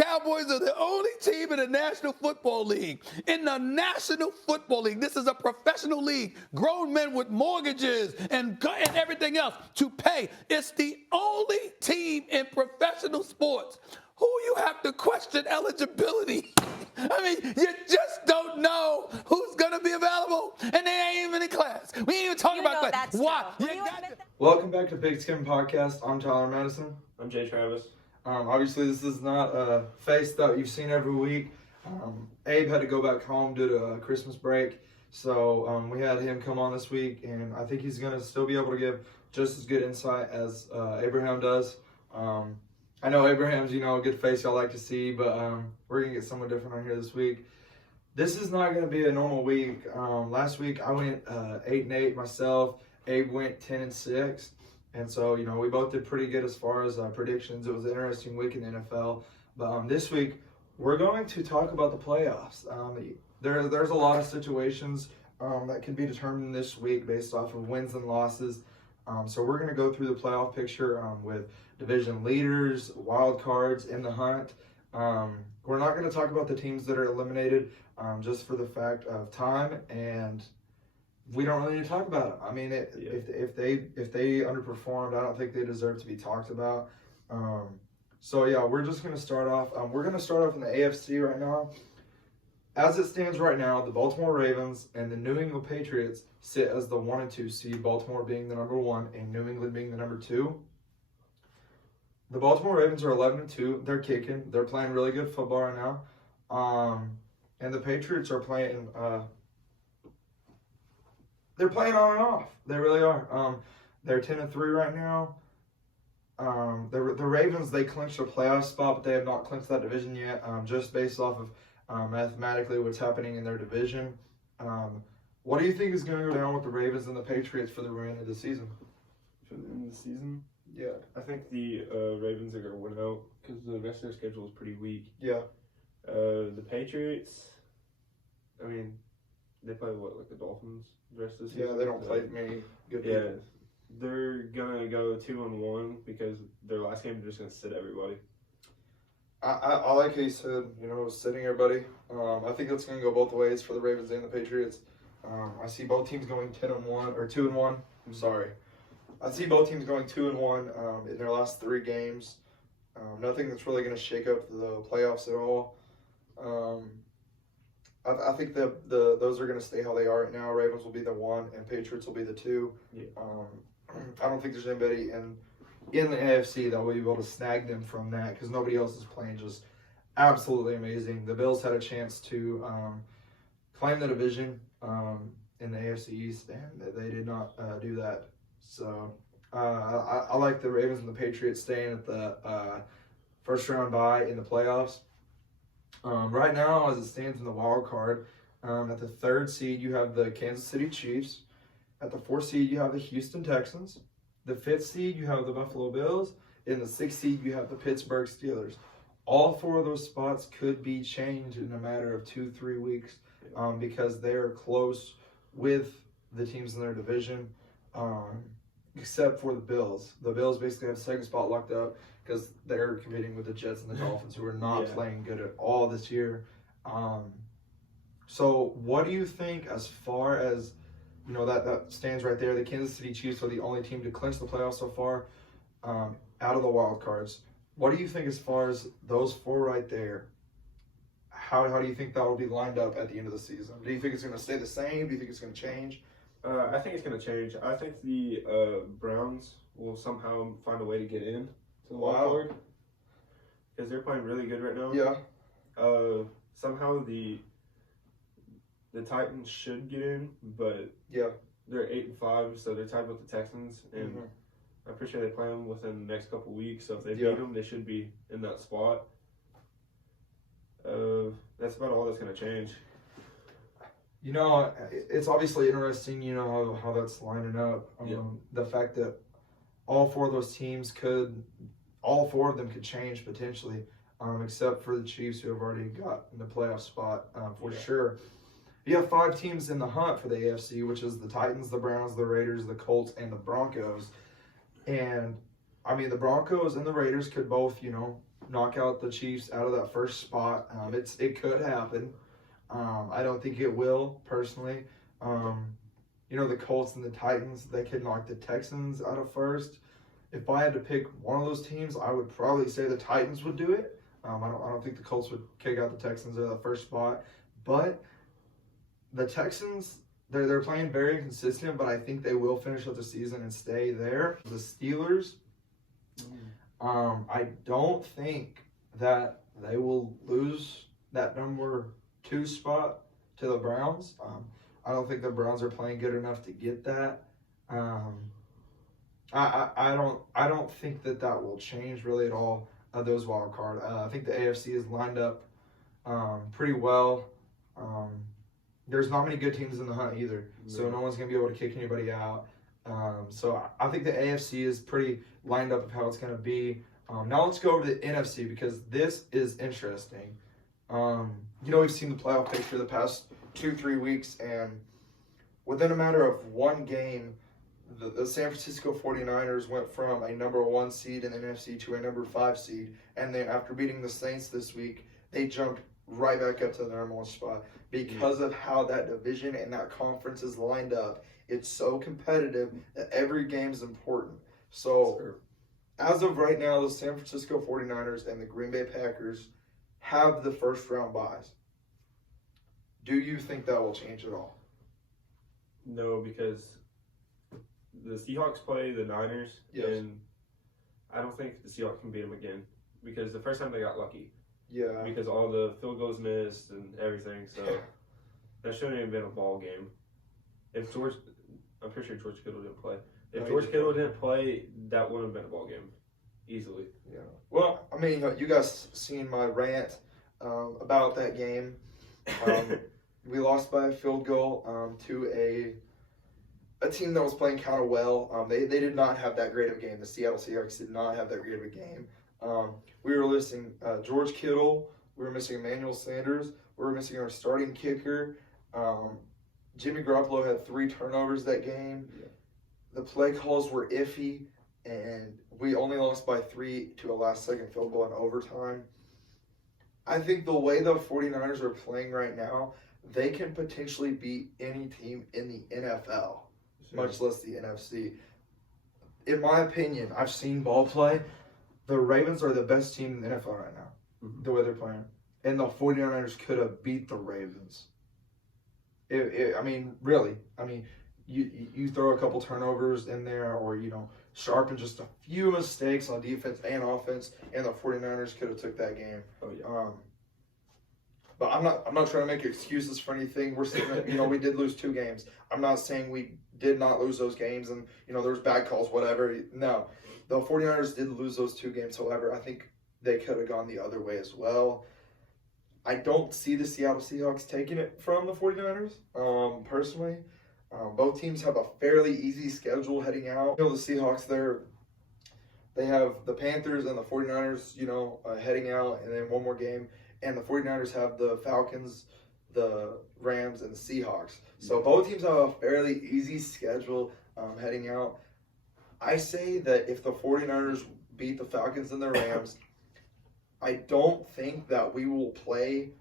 Cowboys are the only team in the National Football League. In the National Football League, this is a professional league. Grown men with mortgages and everything else to pay. It's the only team in professional sports who you have to question eligibility. I mean, you just don't know who's going to be available, and they ain't even in class. We ain't even talking about that. Why? Welcome back to Big Skin Podcast. I'm Tyler Madison. I'm Jay Travis. Obviously, this is not a face that you've seen every week. Abe had to go back home due to Christmas break, so we had him come on this week, and I think he's going to still be able to give just as good insight as Abraham does. I know Abraham's, a good face y'all like to see, but we're going to get someone different on here this week. This is not going to be a normal week. Last week, I went 8-8 myself. Abe went 10-6. And so, we both did pretty good as far as predictions. It was an interesting week in the NFL. But this week, we're going to talk about the playoffs. There's a lot of situations that can be determined this week based off of wins and losses. So we're going to go through the playoff picture with division leaders, wild cards, in the hunt. We're not going to talk about the teams that are eliminated just for the fact of time, and we don't really need to talk about it. I mean, if they underperformed, I don't think they deserve to be talked about. So yeah, we're just going to start off. We're going to start off in the AFC right now. As it stands right now, the Baltimore Ravens and the New England Patriots sit as the 1 and 2 seed, Baltimore being the number 1 and New England being the number 2. The Baltimore Ravens are 11 and 2. They're kicking. They're playing really good football right now. And the Patriots are playing they're playing on and off. They really are. They're 10 and 3 right now. The Ravens, they clinched a playoff spot, but they have not clinched that division yet, just based off of mathematically what's happening in their division. What do you think is going to go down with the Ravens and the Patriots for the remainder of the season? For the end of the season? Yeah. I think the Ravens are going to win out because the rest of their schedule is pretty weak. Yeah. The Patriots, I mean, they play like the Dolphins the rest of the season? Yeah, they don't play many good people. Yeah. They're going to go 2-1 because their last game, they're just going to sit everybody. I like how you said, sitting everybody. I think that's going to go both ways for the Ravens and the Patriots. I see both teams going 10-1 or 2-1. I'm sorry. I see both teams going 2-1 in their last 3 games. Nothing that's really going to shake up the playoffs at all. I think that those are going to stay how they are right now. Ravens will be the 1 and Patriots will be the 2. Yeah. I don't think there's anybody in the AFC that will be able to snag them from that because nobody else is playing just absolutely amazing. The Bills had a chance to claim the division in the AFC East, and they did not do that. So I like the Ravens and the Patriots staying at the first round bye in the playoffs. Right now, as it stands in the wild card, at the 3rd seed, you have the Kansas City Chiefs. At the 4th seed, you have the Houston Texans. The 5th seed, you have the Buffalo Bills. In the 6th seed, you have the Pittsburgh Steelers. All 4 of those spots could be changed in a matter of 2-3 weeks because they are close with the teams in their division, except for the Bills. The Bills basically have the 2nd spot locked up because they're competing with the Jets and the Dolphins, who are not playing good at all this year. So what do you think as far as that stands right there? The Kansas City Chiefs are the only team to clinch the playoffs so far out of the wild cards. What do you think as far as those 4 right there? How do you think that will be lined up at the end of the season? Do you think it's going to stay the same? Do you think it's going to change? I think it's going to change. I think the Browns will somehow find a way to get in to the wild card because they're playing really good right now. Yeah. Somehow the Titans should get in, but they're 8-5, so they're tied with the Texans, and I'm pretty sure they play them within the next couple weeks. So if they beat them, they should be in that spot. That's about all that's going to change. It's obviously interesting, how that's lining up. The fact that all 4 of those teams all 4 of them could change potentially, except for the Chiefs, who have already got in the playoff spot for sure. You have 5 teams in the hunt for the AFC, which is the Titans, the Browns, the Raiders, the Colts, and the Broncos. And, I mean, the Broncos and the Raiders could both, knock out the Chiefs out of that first spot. It could happen. I don't think it will, personally. The Colts and the Titans, they could knock the Texans out of first. If I had to pick one of those teams, I would probably say the Titans would do it. I don't think the Colts would kick out the Texans out of the first spot. But the Texans, they're playing very inconsistent, but I think they will finish out the season and stay there. The Steelers, I don't think that they will lose that number 2 spot to the Browns. I don't think the Browns are playing good enough to get that. I don't think that will change really at all. Those wild card. I think the AFC is lined up pretty well. There's not many good teams in the hunt either, so no one's gonna be able to kick anybody out. So I think the AFC is pretty lined up of how it's gonna be. Now let's go over to the NFC because this is interesting. We've seen the playoff picture the past 2-3 weeks, and within a matter of one game, the San Francisco 49ers went from a number 1 seed in the NFC to a number 5 seed. And then after beating the Saints this week, they jumped right back up to the number 1 spot. Because of how that division and that conference is lined up, it's so competitive that every game is important. So as of right now, the San Francisco 49ers and the Green Bay Packers have the first round byes. Do you think that will change at all? No, because the Seahawks play the Niners, and I don't think the Seahawks can beat them again because the first time they got lucky. Yeah. Because all the field goals missed and everything, so that shouldn't have even been a ball game. I'm pretty sure George Kittle didn't play. If George Kittle didn't play, that would have been a ball game, easily. Yeah. Well, I mean, you guys seen my rant about that game. We lost by a field goal to a team that was playing kind of well. They did not have that great of a game. The Seattle Seahawks did not have that great of a game. We were missing George Kittle. We were missing Emmanuel Sanders. We were missing our starting kicker. Jimmy Garoppolo had 3 turnovers that game. Yeah. The play calls were iffy, and we only lost by 3 to a last-second field goal in overtime. I think the way the 49ers are playing right now, they can potentially beat any team in the NFL, much less the NFC. In my opinion, I've seen ball play. The Ravens are the best team in the NFL right now, the way they're playing. And the 49ers could have beat the Ravens. Really. You throw a couple turnovers in there or, sharpen just a few mistakes on defense and offense, and the 49ers could have took that game. Oh, yeah. But I'm not trying to make excuses for anything. We're sitting, we did lose 2 games. I'm not saying we did not lose those games and, there was bad calls, whatever. No. The 49ers did lose those 2 games. However, I think they could have gone the other way as well. I don't see the Seattle Seahawks taking it from the 49ers, personally. Both teams have a fairly easy schedule heading out. The Seahawks, they have the Panthers and the 49ers, heading out, and then one more game. And the 49ers have the Falcons, the Rams, and the Seahawks. So both teams have a fairly easy schedule heading out. I say that if the 49ers beat the Falcons and the Rams, I don't think that we will play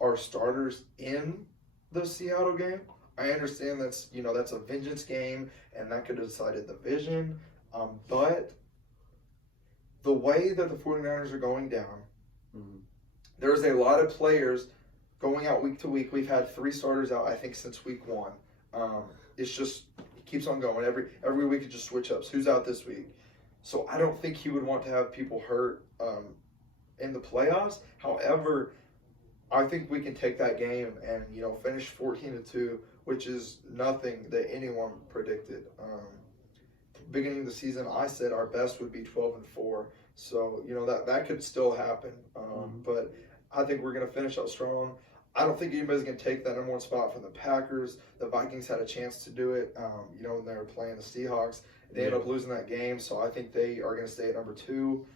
our starters in the Seattle game. I understand that's a vengeance game, and that could have decided the division. But the way that the 49ers are going down, there's a lot of players going out week to week. We've had 3 starters out, I think, since week 1. It keeps on going. Every week it just switch ups. Who's out this week? So I don't think he would want to have people hurt in the playoffs. However, I think we can take that game and finish 14-2, which is nothing that anyone predicted. Beginning of the season, I said our best would be 12-4. So that could still happen. But I think we're going to finish out strong. I don't think anybody's going to take that number 1 spot from the Packers. The Vikings had a chance to do it, when they were playing the Seahawks. They ended up losing that game, so I think they are going to stay at number 2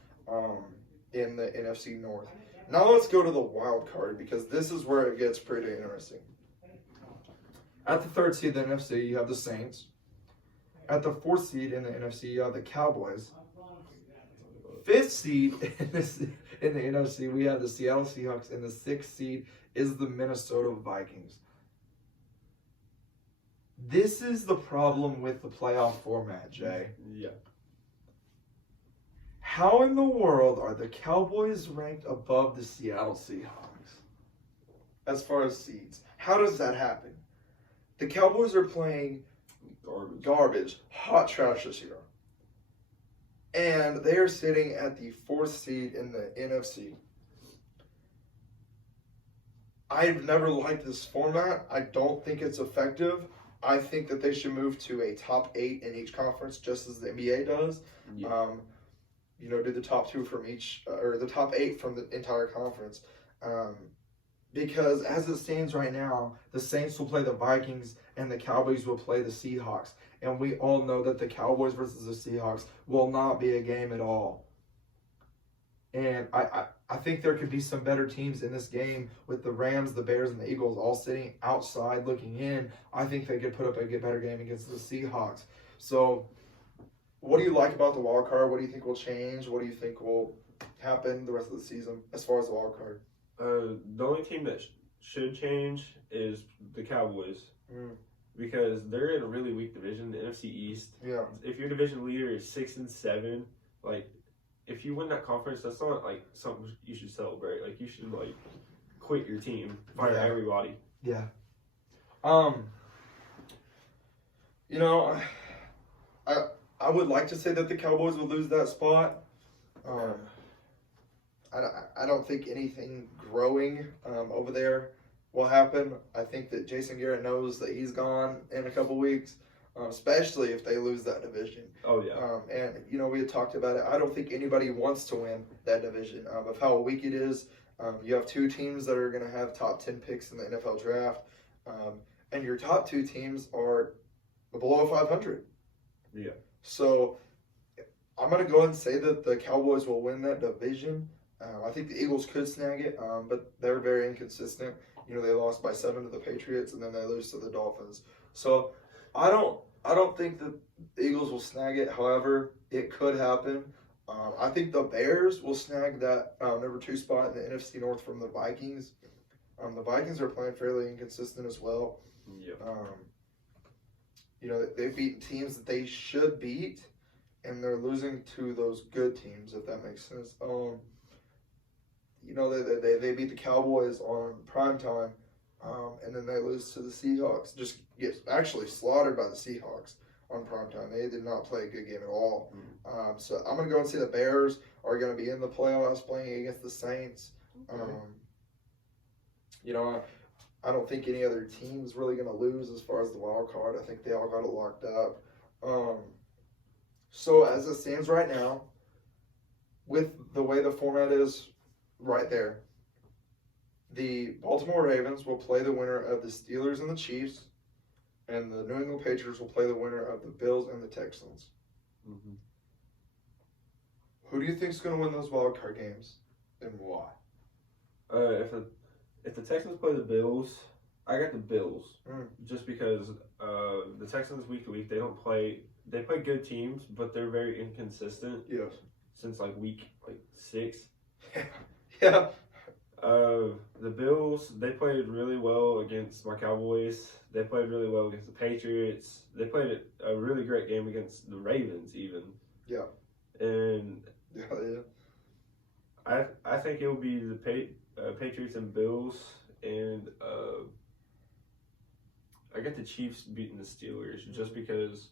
in the NFC North. Now let's go to the wild card, because this is where it gets pretty interesting. At the 3rd seed in the NFC, you have the Saints. At the 4th seed in the NFC, you have the Cowboys. 5th seed in the NFC, we have the Seattle Seahawks, and the 6th seed is the Minnesota Vikings. This is the problem with the playoff format, Jay. Yeah. How in the world are the Cowboys ranked above the Seattle Seahawks as far as seeds? How does that happen? The Cowboys are playing garbage, hot trash this year. And they are sitting at the 4th seed in the NFC. I've never liked this format. I don't think it's effective. I think that they should move to a top 8 in each conference, just as the NBA does. Yeah. Do the top 2 from each, or the top 8 from the entire conference. Because as it stands right now, the Saints will play the Vikings and the Cowboys will play the Seahawks. And we all know that the Cowboys versus the Seahawks will not be a game at all. And I think there could be some better teams in this game with the Rams, the Bears, and the Eagles all sitting outside looking in. I think they could put up a better game against the Seahawks. So what do you like about the wild card? What do you think will change? What do you think will happen the rest of the season as far as the wild card? The only team that should change is the Cowboys. Because they're in a really weak division, the NFC East. Yeah. If your division leader is 6-7, if you win that conference, that's not something you should celebrate. You should quit your team, fire everybody. Yeah. I would like to say that the Cowboys would lose that spot. I don't think anything growing over there will happen. I think that Jason Garrett knows that he's gone in a couple weeks, especially if they lose that division. Oh, yeah. And we had talked about it. I don't think anybody wants to win that division of how weak it is. You have 2 teams that are going to have top 10 picks in the NFL draft, and your top 2 teams are below 500. Yeah. So I'm going to go ahead and say that the Cowboys will win that division. I think the Eagles could snag it, but they're very inconsistent. They lost by 7 to the Patriots, and then they lose to the Dolphins. So I don't think that the Eagles will snag it. However, it could happen. I think the Bears will snag that number 2 spot in the NFC North from the Vikings. The Vikings are playing fairly inconsistent as well. Yeah. They've beaten teams that they should beat, and they're losing to those good teams, if that makes sense. They beat the Cowboys on primetime, and then they lose to the Seahawks. Just get actually slaughtered by the Seahawks on primetime. They did not play a good game at all. So I'm going to go and say the Bears are going to be in the playoffs playing against the Saints. I don't think any other team's really going to lose as far as the wild card. I think they all got it locked up. So as it stands right now, with the way the format is right there, the Baltimore Ravens will play the winner of the Steelers and the Chiefs, and the New England Patriots will play the winner of the Bills and the Texans. Mm-hmm. Who do you think is going to win those wild card games, and why? If the Texans play the Bills, I got the Bills. Just because the Texans week to week they play good teams, but they're very inconsistent. Yes. Since week 6. Yeah. The Bills, they played really well against my Cowboys. They played really well against the Patriots. They played a really great game against the Ravens even. Yeah. And yeah. I think it will be the Patriots and Bills, and I got the Chiefs beating the Steelers just because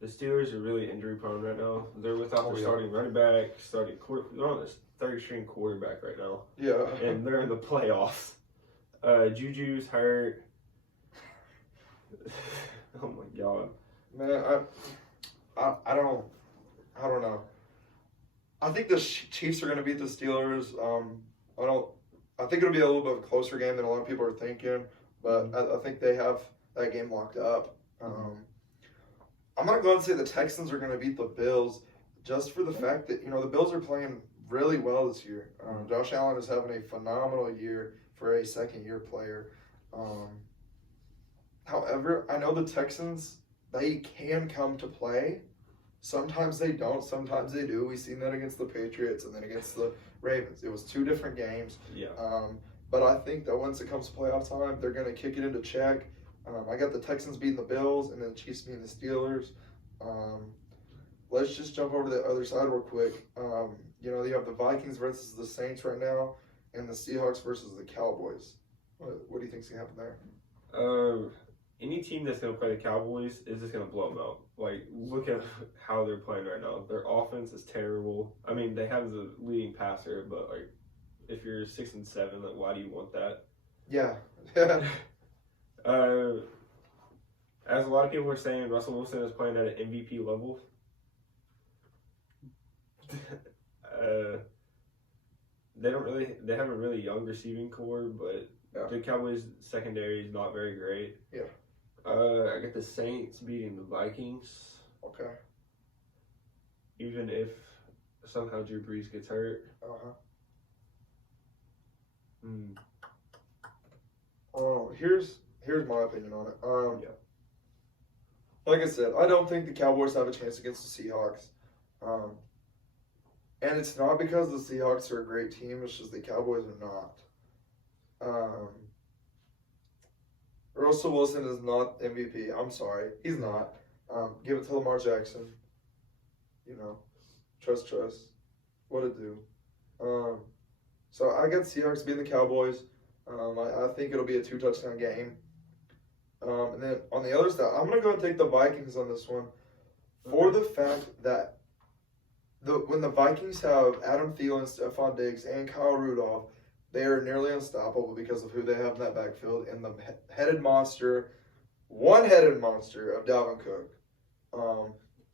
the Steelers are really injury prone right now. They're without their starting running back, they're on this third-string quarterback right now. Yeah. And they're in the playoffs. Juju's hurt. Oh my God. Man, I don't know. I think the Chiefs are going to beat the Steelers. I think it'll be a little bit of a closer game than a lot of people are thinking, but I think they have that game locked up. I'm going to go ahead and say the Texans are going to beat the Bills just for the fact that, the Bills are playing really well this year. Josh Allen is having a phenomenal year for a second-year player. However, I know the Texans, they can come to play. Sometimes they don't. Sometimes they do. We've seen that against the Patriots and then against the Ravens. It was 2 different games. Yeah. But I think that once it comes to playoff time, they're going to kick it into check. I got the Texans beating the Bills and then the Chiefs beating the Steelers. Let's just jump over to the other side real quick. You have the Vikings versus the Saints right now, and the Seahawks versus the Cowboys. What do you think's gonna happen there? Any team that's gonna play the Cowboys is just gonna blow them out. Like, look at how they're playing right now. Their offense is terrible. I mean, they have the leading passer, but like, if you're 6-7, like, why do you want that? Yeah. As a lot of people are saying, Russell Wilson is playing at an MVP level. They have a really young receiving core, but the Cowboys secondary is not very great. Yeah. I got the Saints beating the Vikings. Okay. Even if somehow Drew Brees gets hurt. Here's my opinion on it. Like I said, I don't think the Cowboys have a chance against the Seahawks. And it's not because the Seahawks are a great team, it's just the Cowboys are not. Russell Wilson is not MVP. I'm sorry. He's not. Give it to Lamar Jackson. Trust. What it do. So I got Seahawks beating the Cowboys. I think it'll be a 2-touchdown game. And then on the other side, I'm going to go and take the Vikings on this one for the fact that when the Vikings have Adam Thielen, Stephon Diggs, and Kyle Rudolph, they are nearly unstoppable because of who they have in that backfield and the one-headed monster of Dalvin Cook.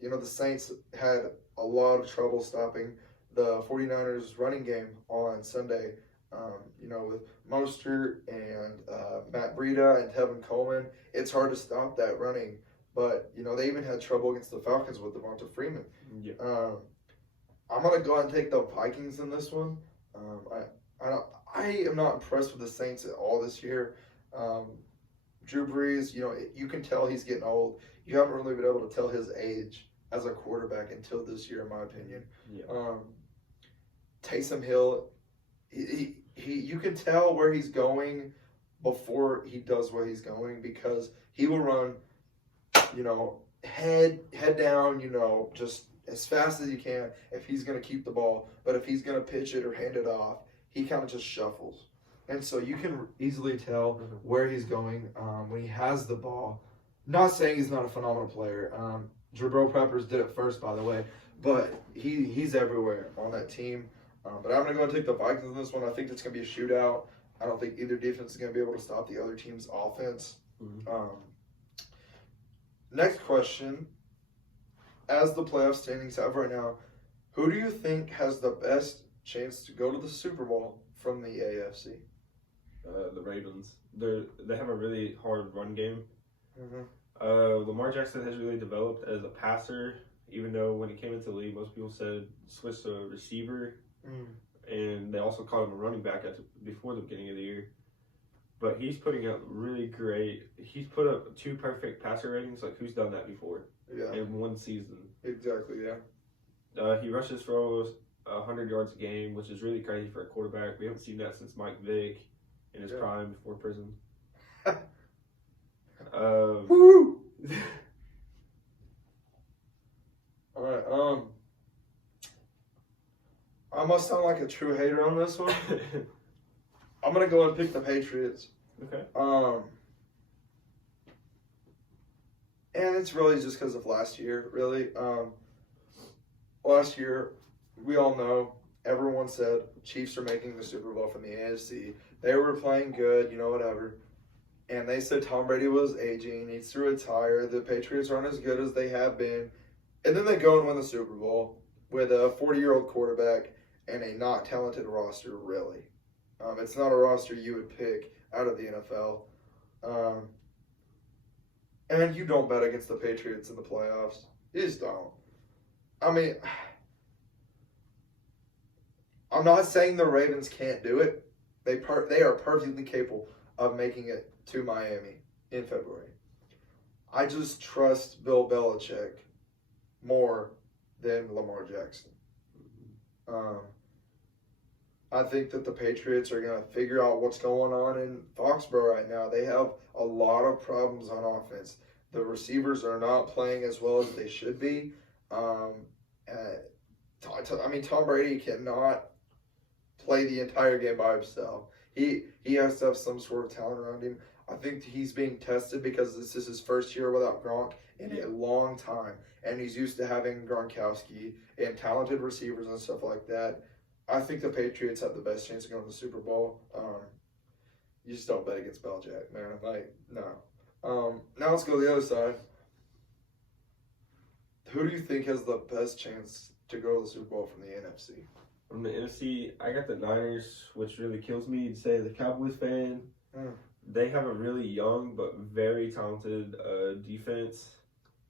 The Saints had a lot of trouble stopping the 49ers running game on Sunday. With Mostert and Matt Breida and Tevin Coleman, it's hard to stop that running. But, they even had trouble against the Falcons with Devonta Freeman. Yeah. I'm going to go ahead and take the Vikings in this one. I am not impressed with the Saints at all this year. Drew Brees, you can tell he's getting old. You haven't really been able to tell his age as a quarterback until this year, in my opinion. Yeah. Taysom Hill, you can tell where he's going before he does where he's going because he will run, head down, just as fast as he can if he's going to keep the ball. But if he's going to pitch it or hand it off, he kind of just shuffles. And so you can easily tell where he's going when he has the ball. Not saying he's not a phenomenal player. Jabril Peppers did it first, by the way. But he's everywhere on that team. But I'm going to go and take the Vikings in this one. I think it's going to be a shootout. I don't think either defense is going to be able to stop the other team's offense. Next question. As the playoff standings have right now, who do you think has the best chance to go to the Super Bowl from the AFC? The Ravens. They have a really hard run game. Lamar Jackson has really developed as a passer, even though when he came into the league, most people said switch to a receiver. And they also called him a running back before the beginning of the year. But he's putting up really great. He's put up 2 perfect passer ratings. Like, who's done that before? Yeah. In one season. Exactly, yeah. He rushes for almost 100 yards a game, which is really crazy for a quarterback. We haven't seen that since Mike Vick in his prime before prison. Woo! All right. I must sound like a true hater on this one. I'm gonna go and pick the Patriots. Okay. And it's really just because of last year. Really, last year we all know. Everyone said Chiefs are making the Super Bowl from the AFC. They were playing good, whatever. And they said Tom Brady was aging, needs to retire. The Patriots aren't as good as they have been. And then they go and win the Super Bowl with a 40-year-old quarterback and a not talented roster, really. It's not a roster you would pick out of the NFL. And you don't bet against the Patriots in the playoffs. You just don't. I mean, I'm not saying the Ravens can't do it. They are perfectly capable of making it to Miami in February. I just trust Bill Belichick more than Lamar Jackson. I think that the Patriots are going to figure out what's going on in Foxborough right now. They have a lot of problems on offense. The receivers are not playing as well as they should be. Tom Brady cannot play the entire game by himself. He has to have some sort of talent around him. I think he's being tested because this is his first year without Gronk in a long time. And he's used to having Gronkowski and talented receivers and stuff like that. I think the Patriots have the best chance of going to the Super Bowl. You just don't bet against Belichick, man. No. Now let's go to the other side. Who do you think has the best chance to go to the Super Bowl from the NFC? From the NFC, I got the Niners, which really kills me to say the Cowboys fan. They have a really young but very talented defense.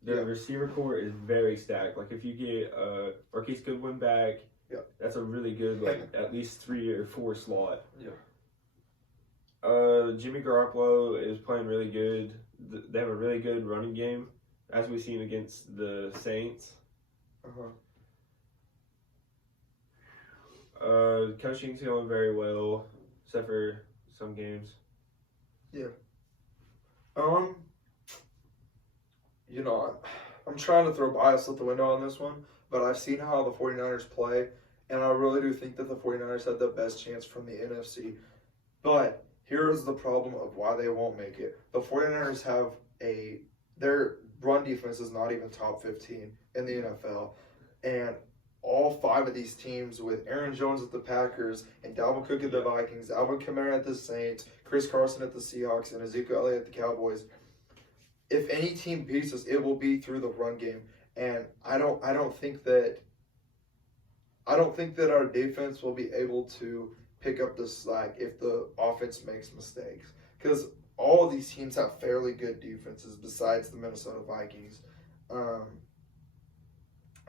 Their receiver core is very stacked. Like if you get Marquise Goodwin back, that's a really good at least 3 or 4 slot. Jimmy Garoppolo is playing really good. They have a really good running game, as we've seen against the Saints. Coaching's going very well, except for some games. I'm trying to throw bias out the window on this one, but I've seen how the 49ers play, and I really do think that the 49ers have the best chance from the NFC. But here is the problem of why they won't make it. The 49ers have their run defense is not even top 15 in the NFL, and all 5 of these teams with Aaron Jones at the Packers and Dalvin Cook at the Vikings, Alvin Kamara at the Saints, Chris Carson at the Seahawks, and Ezekiel Elliott at the Cowboys. If any team beats us, it will be through the run game, and I don't think that our defense will be able to pick up the slack if the offense makes mistakes, because all of these teams have fairly good defenses besides the Minnesota Vikings.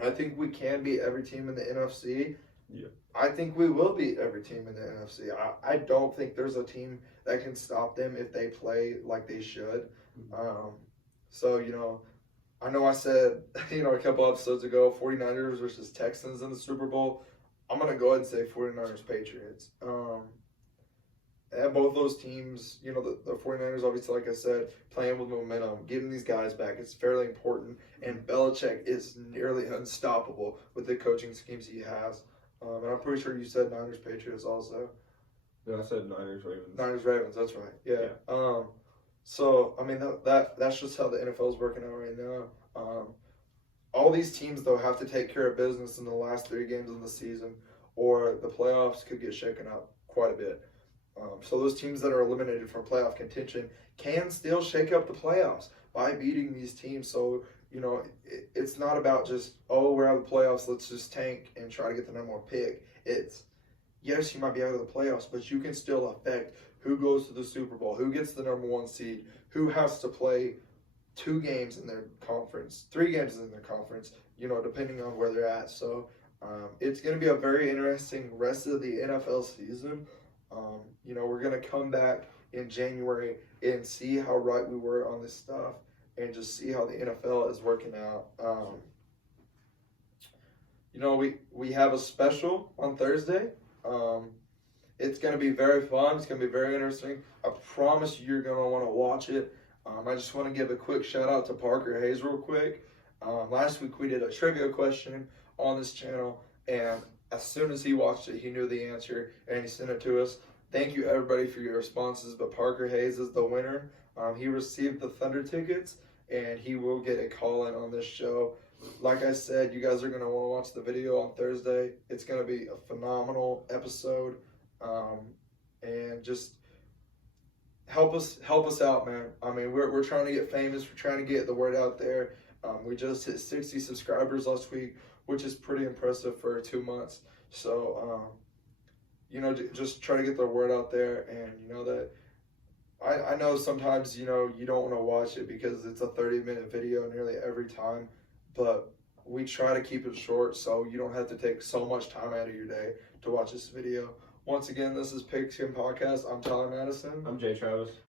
I think we can beat every team in the NFC. I think we will beat every team in the NFC. I don't think there's a team that can stop them if they play like they should. I know I said, a couple episodes ago, 49ers versus Texans in the Super Bowl. I'm going to go ahead and say 49ers Patriots. And both those teams, the 49ers, obviously, like I said, playing with momentum, getting these guys back, it's fairly important. And Belichick is nearly unstoppable with the coaching schemes he has. And I'm pretty sure you said Niners Patriots also. No, I said Niners Ravens. Niners Ravens, that's right. Yeah. That's just how the NFL is working out right now. All these teams, though, have to take care of business in the last 3 games of the season, or the playoffs could get shaken up quite a bit. So those teams that are eliminated from playoff contention can still shake up the playoffs by beating these teams. So, it's not about just, we're out of the playoffs, let's just tank and try to get the number 1 pick. It's, yes, you might be out of the playoffs, but you can still affect who goes to the Super Bowl, who gets the number 1 seed, who has to play 2 games in their conference, 3 games in their conference, depending on where they're at. So it's going to be a very interesting rest of the NFL season. We're going to come back in January and see how right we were on this stuff and just see how the NFL is working out. We have a special on Thursday. It's going to be very fun. It's going to be very interesting. I promise you're going to want to watch it. I just want to give a quick shout out to Parker Hayes real quick. Last week we did a trivia question on this channel, and as soon as he watched it, he knew the answer, and he sent it to us. Thank you, everybody, for your responses, but Parker Hayes is the winner. He received the Thunder tickets, and he will get a call-in on this show. Like I said, you guys are going to want to watch the video on Thursday. It's going to be a phenomenal episode, and just help us out, man. I mean, we're trying to get famous. We're trying to get the word out there. We just hit 60 subscribers last week, which is pretty impressive for 2 months. So, just try to get the word out there, and that I know sometimes, you don't want to watch it because it's a 30-minute video nearly every time, but we try to keep it short so you don't have to take so much time out of your day to watch this video. Once again, this is Pigskin Podcast. I'm Tyler Madison. I'm Jay Travis.